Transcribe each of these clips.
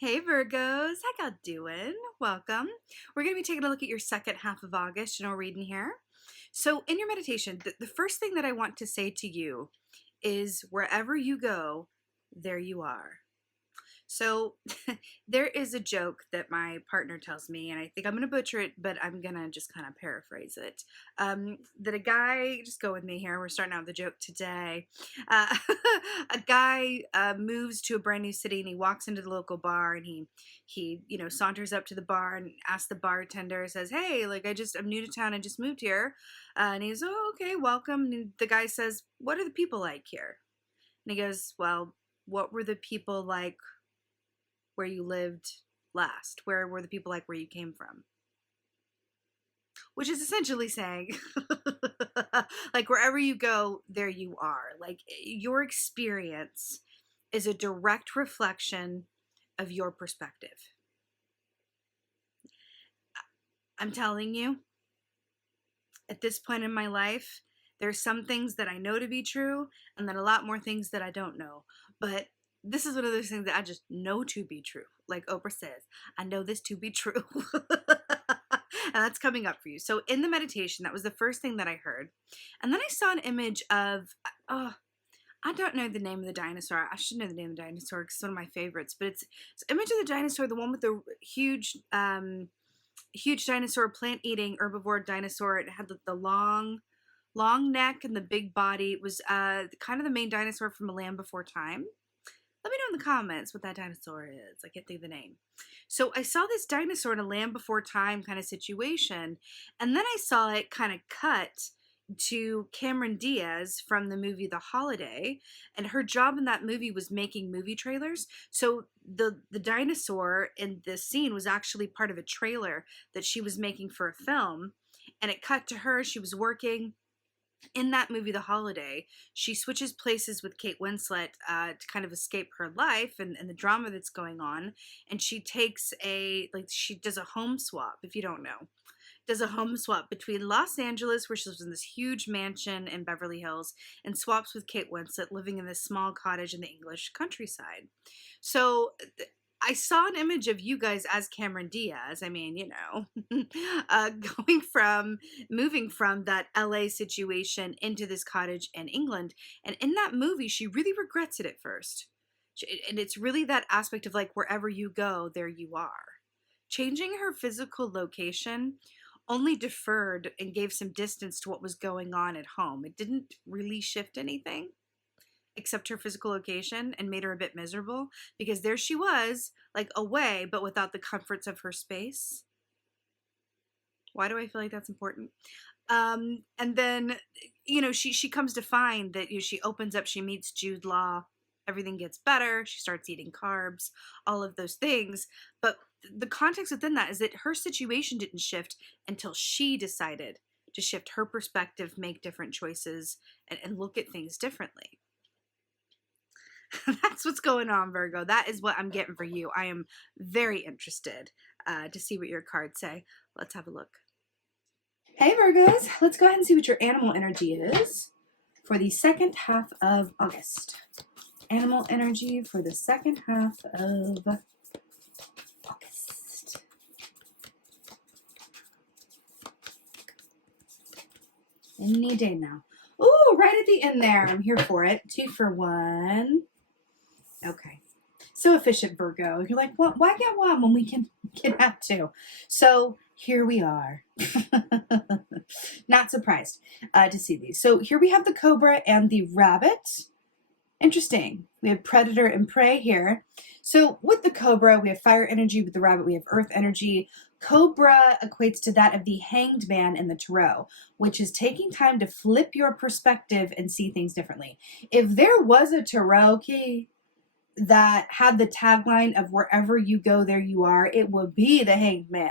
Hey Virgos, how y'all doing? Welcome. We're going to be taking a look at your second half of August, reading here. So in your meditation, the first thing that I want to say to you is wherever you go, there you are. So there is a joke that my partner tells me, and I think I'm going to butcher it, but I'm going to just kind of paraphrase it. That a guy, just go with me here, we're starting out with the joke today. Uh, a guy moves to a brand new city and he walks into the local bar and he saunters up to the bar and asks the bartender, says, "Hey, like I'm new to town, I just moved here." And he's, "Oh, okay, welcome." And the guy says, "What are the people like here?" And he goes, "Well, what were the people like where you lived last? Where were the people like where you came from?" Which is essentially saying, like, wherever you go, there you are. Like, your experience is a direct reflection of your perspective. I'm telling you, at this point in my life, there's some things that I know to be true, and then a lot more things that I don't know. But this is one of those things that I just know to be true. Like Oprah says, I know this to be true. And that's coming up for you. So in the meditation, that was the first thing that I heard. And then I saw an image of, oh, I don't know the name of the dinosaur. I should know the name of the dinosaur because it's one of my favorites. But it's image of the dinosaur, the one with the huge dinosaur, plant-eating herbivore dinosaur. It had the long neck and the big body. It was kind of the main dinosaur from A Land Before Time. Let me know in the comments what that dinosaur is. I can't think of the name. So I saw this dinosaur in A Land Before Time kind of situation, and then I saw it kind of cut to Cameron Diaz from the movie The Holiday, and her job in that movie was making movie trailers. So the dinosaur in this scene was actually part of a trailer that she was making for a film, and it cut to her. She was working in that movie The Holiday. She switches places with Kate Winslet to kind of escape her life and the drama that's going on, and she takes she does a home swap, if you don't know, does a home swap between Los Angeles, where she lives in this huge mansion in Beverly Hills, and swaps with Kate Winslet living in this small cottage in the English countryside. So I saw an image of you guys as Cameron Diaz. I mean, moving from that LA situation into this cottage in England. And in that movie, she really regrets it at first. And it's really that aspect of like, wherever you go, there you are. Changing her physical location only deferred and gave some distance to what was going on at home. It didn't really shift anything except her physical location, and made her a bit miserable because there she was, like away, but without the comforts of her space. Why do I feel like that's important? And then, she comes to find that she opens up, she meets Jude Law, everything gets better, she starts eating carbs, all of those things. But the context within that is that her situation didn't shift until she decided to shift her perspective, make different choices, and look at things differently. That's what's going on, Virgo. That is what I'm getting for you. I am very interested to see what your cards say. Let's have a look. Hey, Virgos. Let's go ahead and see what your animal energy is for the second half of August. Animal energy for the second half of August. Any day now. Ooh, right at the end there. I'm here for it. 2 for 1. Okay. So efficient, Virgo. You're like, well, why get one when we can have 2? So here we are. Not surprised to see these. So here we have the cobra and the rabbit. Interesting. We have predator and prey here. So with the cobra, we have fire energy. With the rabbit, we have earth energy. Cobra equates to that of the hanged man in the tarot, which is taking time to flip your perspective and see things differently. If there was a tarot key that had the tagline of wherever you go, there you are, it would be the hanged man.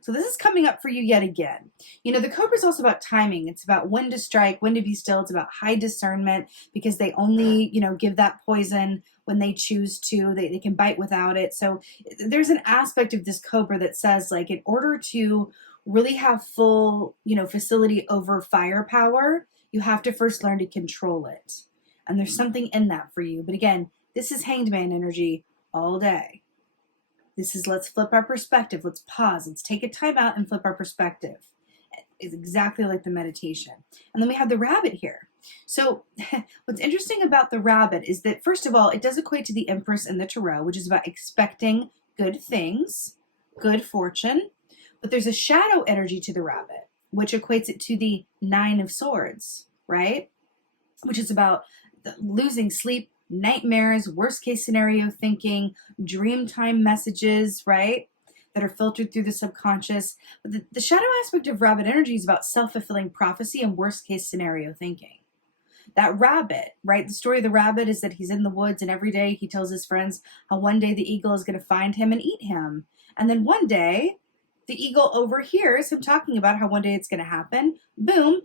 So this is coming up for you yet again. The cobra is also about timing. It's about when to strike, when to be still. It's about high discernment because they only, give that poison when they choose to. They can bite without it. So there's an aspect of this cobra that says, like, in order to really have full, facility over firepower, you have to first learn to control it. And there's something in that for you. But again, this is hanged man energy all day. This is, let's flip our perspective. Let's pause. Let's take a time out and flip our perspective. It's exactly like the meditation. And then we have the rabbit here. So what's interesting about the rabbit is that, first of all, it does equate to the Empress in the Tarot, which is about expecting good things, good fortune. But there's a shadow energy to the rabbit, which equates it to the Nine of Swords, right? Which is about losing sleep, nightmares, worst case scenario thinking, dream time messages, right? That are filtered through the subconscious. But the shadow aspect of rabbit energy is about self-fulfilling prophecy and worst case scenario thinking. That rabbit, right? The story of the rabbit is that he's in the woods and every day he tells his friends how one day the eagle is going to find him and eat him. And then one day the eagle overhears him talking about how one day it's going to happen. Boom,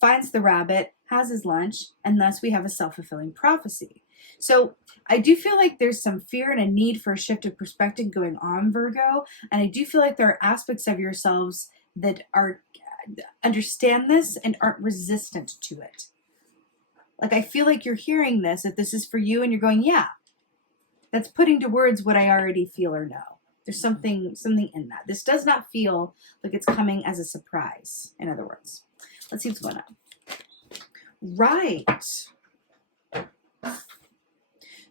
finds the rabbit, has his lunch, and thus we have a self-fulfilling prophecy. So I do feel like there's some fear and a need for a shift of perspective going on, Virgo. And I do feel like there are aspects of yourselves that are understand this and aren't resistant to it. Like, I feel like you're hearing this, if this is for you, and you're going, yeah, that's putting to words what I already feel or know. There's something in that. This does not feel like it's coming as a surprise, in other words. Let's see what's going on. Right.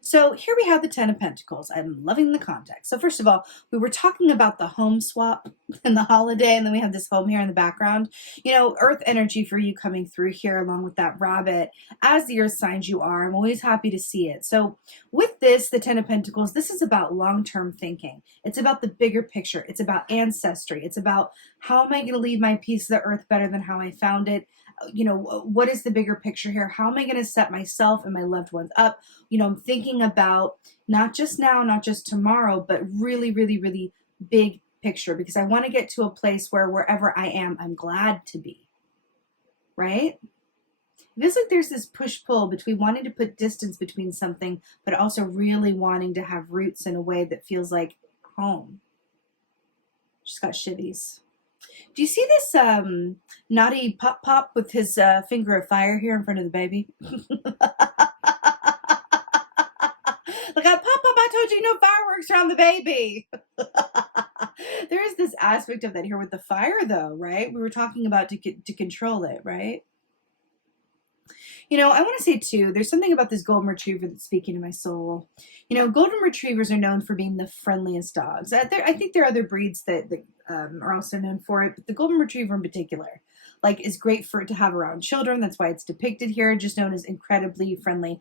So here we have the Ten of Pentacles. I'm loving the context. So first of all, we were talking about the home swap and the holiday, and then we have this home here in the background. You know, earth energy for you coming through here along with that rabbit. As the earth signs you are, I'm always happy to see it. So with this, the Ten of Pentacles, this is about long-term thinking. It's about the bigger picture. It's about ancestry. It's about how am I going to leave my piece of the earth better than how I found it? You know, what is the bigger picture here? How am I going to set myself and my loved ones up? You know, I'm thinking about not just now, not just tomorrow, but really, really, really big picture, because I want to get to a place where wherever I am, I'm glad to be, right? It feels like there's this push-pull between wanting to put distance between something, but also really wanting to have roots in a way that feels like home. Just got shivvies. Do you see this naughty pop with his finger of fire here in front of the baby? Like, pop, I told you no fireworks around the baby. There is this aspect of that here with the fire, though, right? We were talking about to control it, right? You know, I want to say, too, there's something about this golden retriever that's speaking to my soul. You know, golden retrievers are known for being the friendliest dogs. I think there are other breeds that are also known for it, but the golden retriever in particular, like, is great to have around children. That's why it's depicted here, just known as incredibly friendly.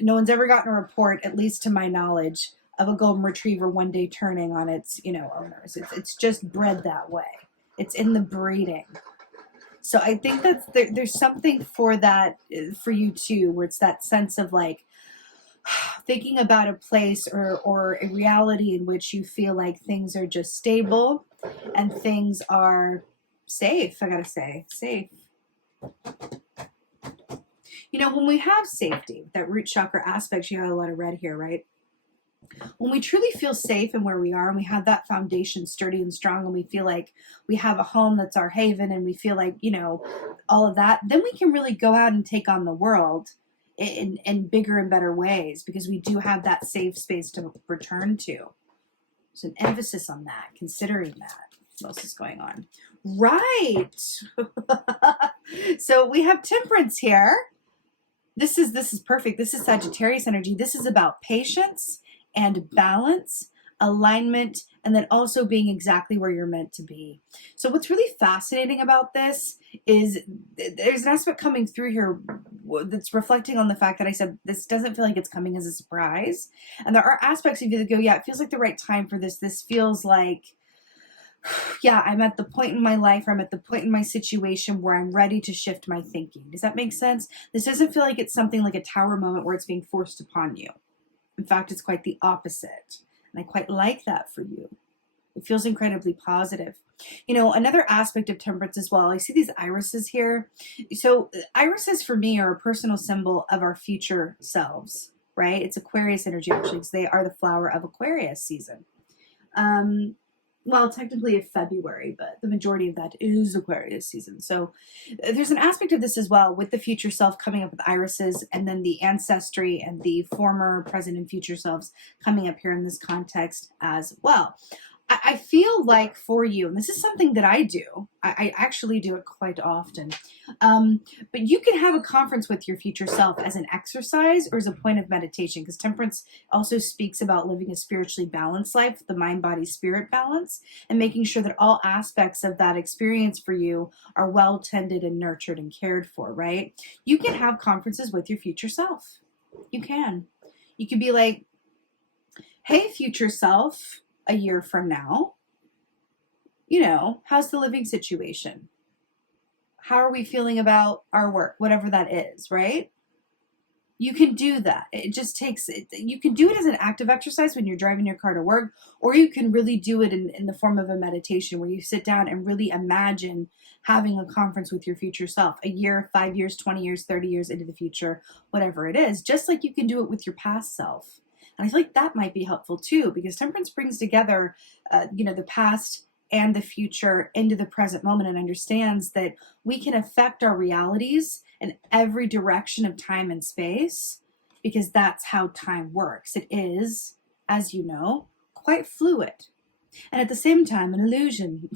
No one's ever gotten a report, at least to my knowledge, of a golden retriever one day turning on its, owners. It's just bred that way. It's in the breeding. So I think that's there's something for that for you too, where it's that sense of like thinking about a place or a reality in which you feel like things are just stable and things are safe. I gotta say, safe. You know, when we have safety, that root chakra aspect, you have a lot of red here, right? When we truly feel safe in where we are and we have that foundation sturdy and strong and we feel like we have a home that's our haven and we feel like, all of that, then we can really go out and take on the world in bigger and better ways because we do have that safe space to return to. There's an emphasis on that, considering that. What else is going on? Right. So we have Temperance here. This is perfect. This is Sagittarius energy. This is about patience and balance, alignment, and then also being exactly where you're meant to be. So what's really fascinating about this is there's an aspect coming through here that's reflecting on the fact that I said this doesn't feel like it's coming as a surprise. And there are aspects of you that go, yeah, it feels like the right time for this. This feels like, yeah, I'm at the point in my life, or I'm at the point in my situation where I'm ready to shift my thinking. Does that make sense? This doesn't feel like it's something like a tower moment where it's being forced upon you. In fact, it's quite the opposite. And I quite like that for you. It feels incredibly positive. You know, another aspect of Temperance as well, I see these irises here. So irises for me are a personal symbol of our future selves, right? It's Aquarius energy actually, because they are the flower of Aquarius season. well, technically of February, but the majority of that is Aquarius season. So there's an aspect of this as well with the future self coming up with irises, and then the ancestry and the former, present, and future selves coming up here in this context as well. I feel like for you, and this is something that I do, I actually do it quite often, but you can have a conference with your future self as an exercise or as a point of meditation, because temperance also speaks about living a spiritually balanced life, the mind, body, spirit balance, and making sure that all aspects of that experience for you are well tended and nurtured and cared for, right? You can have conferences with your future self. You can. You can be like, hey, future self, a year from now, how's the living situation? How are we feeling about our work? Whatever that is, right? You can do that. It just takes, you can do it as an active exercise when you're driving your car to work, or you can really do it in the form of a meditation where you sit down and really imagine having a conference with your future self, a year, 5 years, 20 years, 30 years into the future, whatever it is, just like you can do it with your past self. And I feel like that might be helpful too, because temperance brings together, the past and the future into the present moment, and understands that we can affect our realities in every direction of time and space, because that's how time works. It is, as you know, quite fluid, and at the same time, an illusion.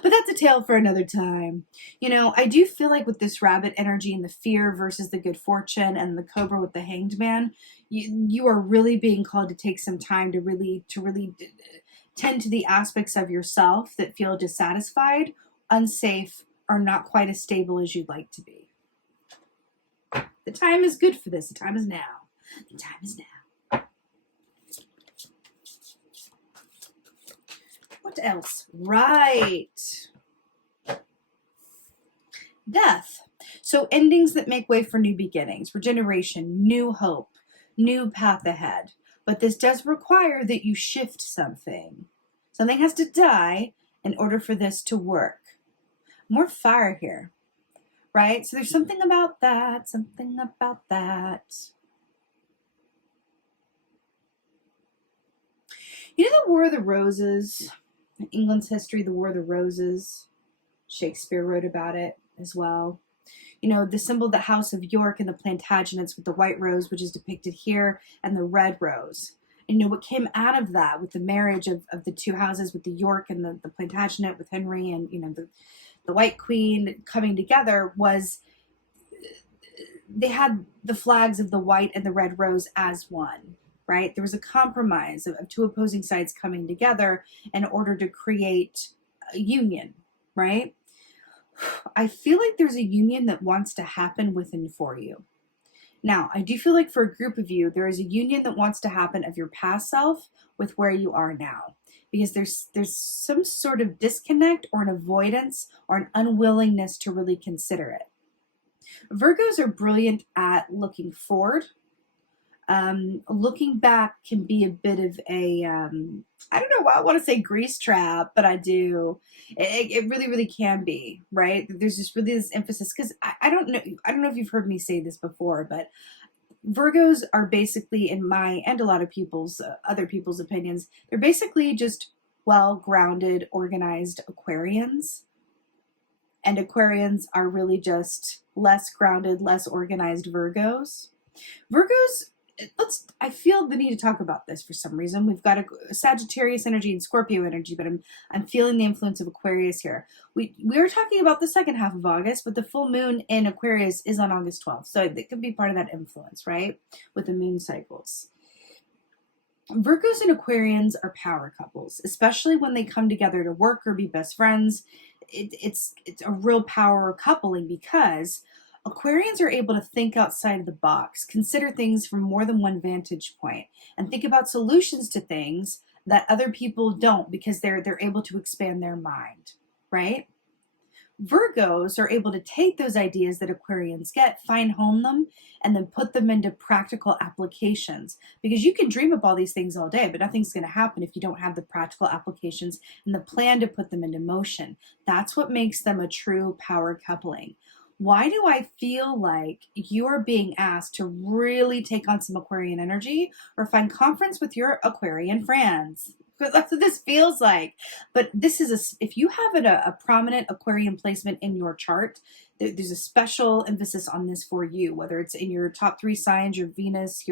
But that's a tale for another time. I do feel like with this rabbit energy and the fear versus the good fortune and the cobra with the hanged man, you are really being called to take some time to really tend to the aspects of yourself that feel dissatisfied, unsafe, or not quite as stable as you'd like to be. The time is good for this. The time is now. The time is now. What else? Right. Death. So endings that make way for new beginnings, regeneration, new hope, new path ahead. But this does require that you shift something. Something has to die in order for this to work. More fire here, right? So there's something about that, the War of the Roses, in England's history, the War of the Roses, Shakespeare wrote about it as well. The symbol, the House of York and the Plantagenets with the white rose, which is depicted here, and the red rose. And what came out of that with the marriage of the two houses, with the York and the Plantagenet, with Henry and, the White Queen coming together, was they had the flags of the white and the red rose as one, right? There was a compromise of two opposing sides coming together in order to create a union, right? I feel like there's a union that wants to happen within for you. Now, I do feel like for a group of you, there is a union that wants to happen of your past self with where you are now. Because there's some sort of disconnect or an avoidance or an unwillingness to really consider it. Virgos are brilliant at looking forward. Looking back can be a bit of a, I don't know why I want to say grease trap, but I do. It really, really can be, right? There's just really this emphasis, because I don't know if you've heard me say this before, but Virgos are basically, in my and a lot of other people's opinions, they're basically just well-grounded, organized Aquarians. And Aquarians are really just less grounded, less organized Virgos. I feel the need to talk about this for some reason. We've got a Sagittarius energy and Scorpio energy, but I'm feeling the influence of Aquarius here. We are talking about the second half of August, but the full moon in Aquarius is on August 12th. So it could be part of that influence, right? With the moon cycles. Virgos and Aquarians are power couples, especially when they come together to work or be best friends. It's a real power coupling, because Aquarians are able to think outside of the box, consider things from more than one vantage point, and think about solutions to things that other people don't, because they're able to expand their mind, right? Virgos are able to take those ideas that Aquarians get, fine-hone them, and then put them into practical applications. Because you can dream up all these things all day, but nothing's going to happen if you don't have the practical applications and the plan to put them into motion. That's what makes them a true power coupling. Why do I feel like you're being asked to really take on some Aquarian energy or find conference with your Aquarian friends? because that's what this feels like. But this is if you have a prominent Aquarian placement in your chart, there's a special emphasis on this for you, whether it's in your top 3 signs, your Venus,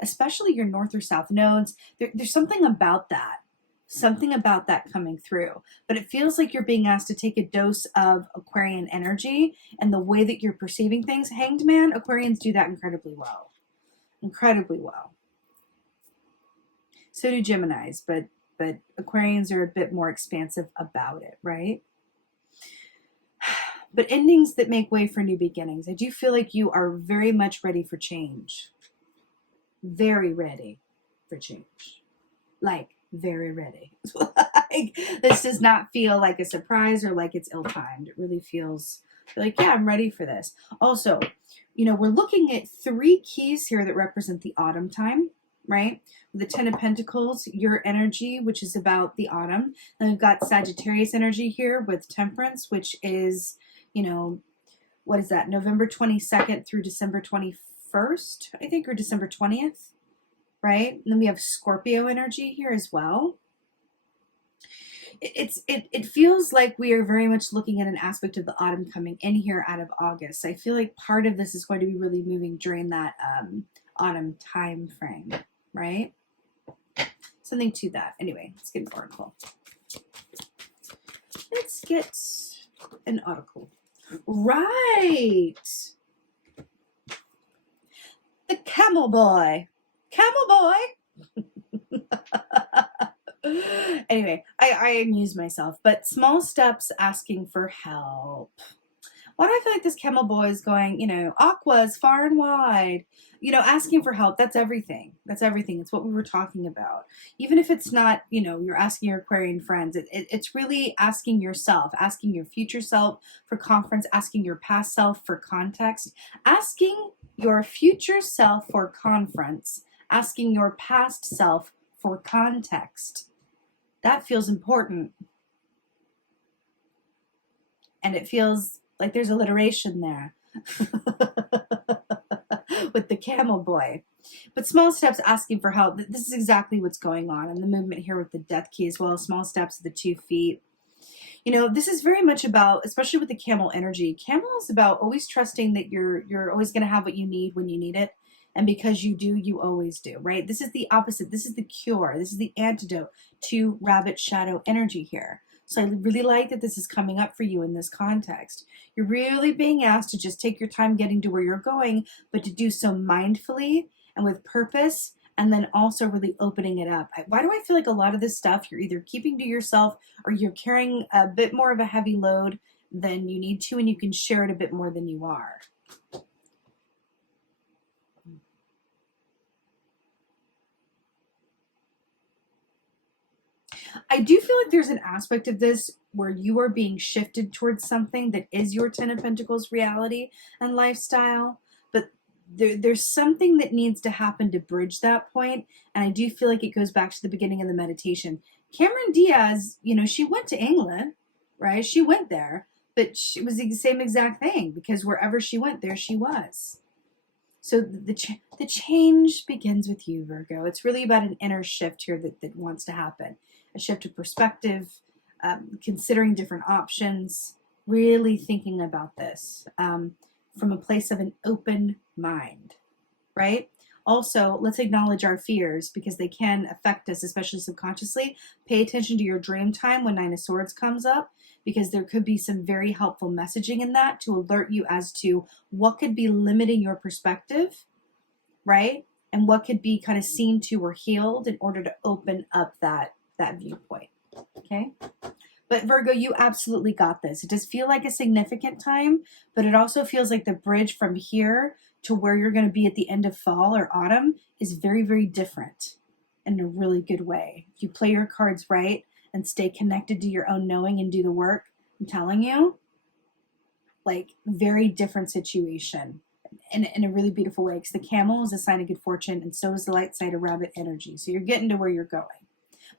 especially your north or south nodes. There's something about that. Something about that coming through. But it feels like you're being asked to take a dose of Aquarian energy and the way that you're perceiving things. Hanged Man, Aquarians do that incredibly well. Incredibly well. So do Geminis, but Aquarians are a bit more expansive about it, right? But endings that make way for new beginnings. I do feel like you are very much ready for change. Very ready for change. Like, very ready. Like, this does not feel like a surprise or like it's ill-timed. It really feels like, yeah, I'm ready for this. Also, you know, we're looking at 3 keys here that represent the autumn time, right? The 10 of Pentacles, your energy, which is about the autumn. Then we've got Sagittarius energy here with Temperance, which is, you know, what is that? November 22nd through December 21st, I think, or December 20th, right? And then we have Scorpio energy here as well. It feels like we are very much looking at an aspect of the autumn coming in here out of August. I feel like part of this is going to be really moving during that autumn time frame, right? Something to that. Anyway, let's get an article. Let's get an article. Right. The Camel Boy. Camel Boy. Anyway, I amuse myself, but small steps asking for help. Why do I feel like this Camel Boy is going, you know, aquas far and wide, you know, asking for help? That's everything. That's everything. It's what we were talking about. Even if it's not, you know, you're asking your Aquarian friends, it's really asking yourself, asking your future self for conference, asking your past self for context, asking your future self for conference, asking your past self for context. That feels important. And it feels like there's alliteration there with the Camel Boy. But small steps asking for help. This is exactly what's going on. And the movement here with the Death Key as well. Small steps of the 2 feet. You know, this is very much about, especially with the Camel energy. Camel is about always trusting that you're always going to have what you need when you need it. And because you do, you always do, right? This is the opposite. This is the cure. This is the antidote to Rabbit Shadow energy here. So I really like that this is coming up for you in this context. You're really being asked to just take your time getting to where you're going, but to do so mindfully and with purpose, and then also really opening it up. Why do I feel like a lot of this stuff you're either keeping to yourself or you're carrying a bit more of a heavy load than you need to, and you can share it a bit more than you are? I do feel like there's an aspect of this where you are being shifted towards something that is your 10 of Pentacles reality and lifestyle, but there's something that needs to happen to bridge that point, and I do feel like it goes back to the beginning of the meditation. Cameron Diaz, you know, she went to England, right? She went there, but it was the same exact thing, because wherever she went, there she was. So the change begins with you, Virgo. It's really about an inner shift here that wants to happen. A shift of perspective, considering different options, really thinking about this from a place of an open mind, right? Also, let's acknowledge our fears because they can affect us, especially subconsciously. Pay attention to your dream time when 9 of Swords comes up, because there could be some very helpful messaging in that to alert you as to what could be limiting your perspective, right? And what could be kind of seen to or healed in order to open up that viewpoint, okay? But Virgo, you absolutely got this. It does feel like a significant time, but it also feels like the bridge from here to where you're going to be at the end of fall or autumn is very, very different in a really good way. If you play your cards right and stay connected to your own knowing and do the work, I'm telling you, like, very different situation in a really beautiful way, because the camel is a sign of good fortune, and so is the light side of rabbit energy. So you're getting to where you're going.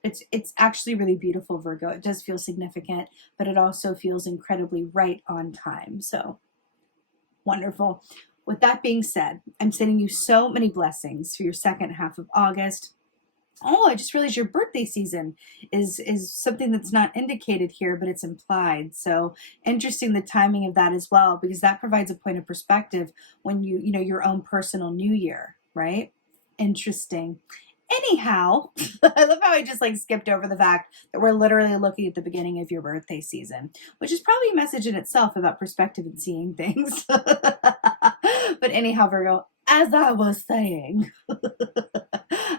It's actually really beautiful, Virgo. It does feel significant, but it also feels incredibly right on time. So wonderful. With that being said, I'm sending you so many blessings for your second half of August. Oh, I just realized your birthday season is something that's not indicated here, but it's implied. So interesting the timing of that as well, because that provides a point of perspective when you know, your own personal new year, right? Interesting. Anyhow, I love how I just like skipped over the fact that we're literally looking at the beginning of your birthday season, which is probably a message in itself about perspective and seeing things. But anyhow, Virgo, as I was saying,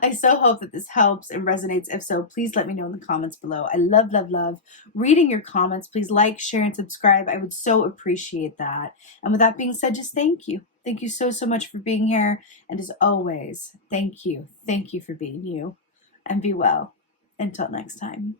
I so hope that this helps and resonates. If so, please let me know in the comments below. I love, love, love reading your comments. Please like, share, and subscribe. I would so appreciate that. And with that being said, just thank you. Thank you so, so much for being here. And as always, thank you. Thank you for being you. And be well. Until next time.